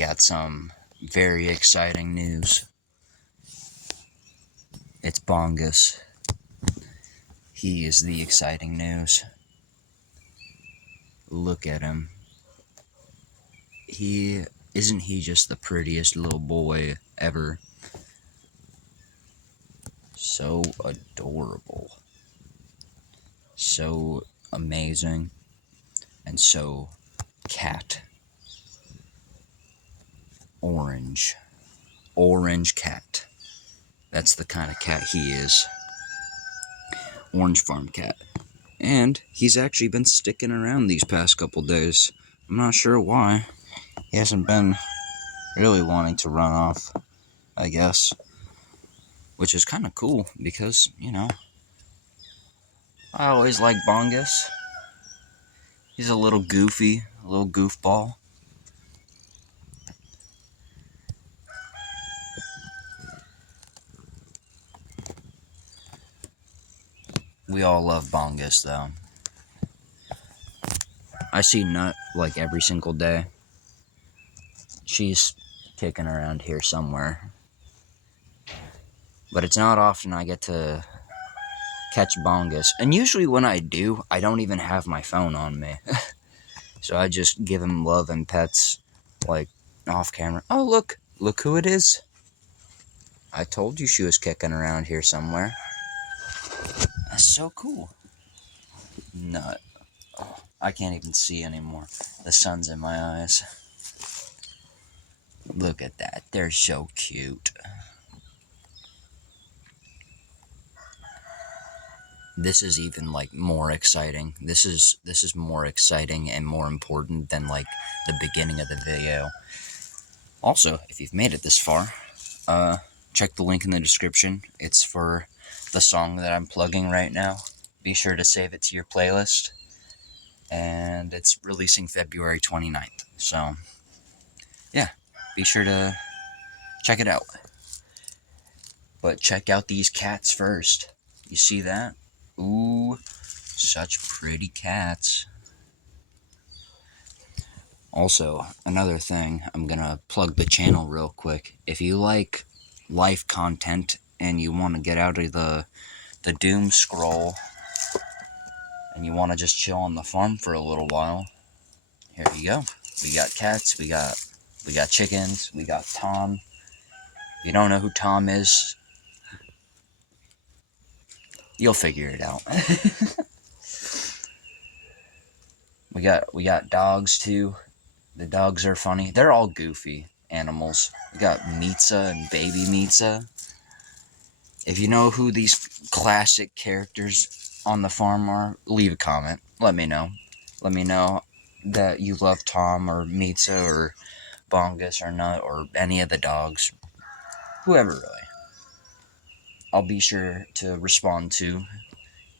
got some very exciting news. It's Bongus. He is the exciting news. Look at him. Isn't he just the prettiest little boy ever? So adorable. So amazing. And so cat. Orange cat. That's the kind of cat he is. Orange farm cat. And he's actually been sticking around these past couple days. I'm not sure why. He hasn't been really wanting to run off, I guess. Which is kind of cool because, I always like Bongus. He's a little goofy, a little goofball. We all love Bongus, though. I see Nut like every single day. She's kicking around here somewhere. But it's not often I get to catch Bongus. And usually when I do, I don't even have my phone on me. So I just give him love and pets, like, off camera. Oh, look who it is. I told you she was kicking around here somewhere. That's so cool. Nut. Oh, I can't even see anymore. The sun's in my eyes. Look at that. They're so cute. This is even like more exciting. This is more exciting and more important than like the beginning of the video. Also, if you've made it this far, check the link in the description. It's for the song that I'm plugging right now. Be sure to save it to your playlist. And it's releasing February 29th. So, yeah, be sure to check it out. But check out these cats first. You see that? Ooh, such pretty cats. Also, another thing, I'm gonna plug the channel real quick. If you like life content and you want to get out of the doom scroll and you want to just chill on the farm for a little while, here you go. We got cats, we got chickens, we got Tom. If you don't know who Tom is, you'll figure it out. we got dogs too. The dogs are funny. They're all goofy animals. We got Mitza and Baby Mitza. If you know who these classic characters on the farm are, leave a comment. Let me know. Let me know that you love Tom or Mitza or Bongus or Nut or any of the dogs. Whoever, really. I'll be sure to respond to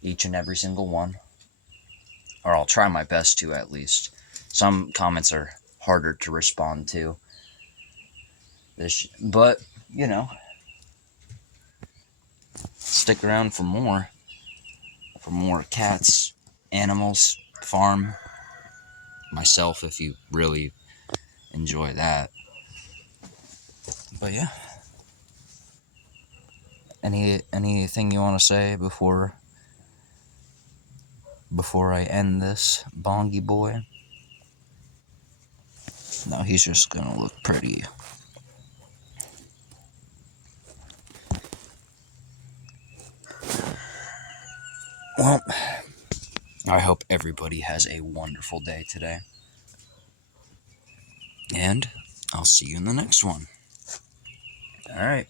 each and every single one. Or I'll try my best to, at least. Some comments are harder to respond to. But, stick around for more cats, animals, farm, myself if you really enjoy that. But yeah, anything you want to say before I end this, Bongy boy? No, he's just gonna look pretty. Well, I hope everybody has a wonderful day today. And I'll see you in the next one. Alright.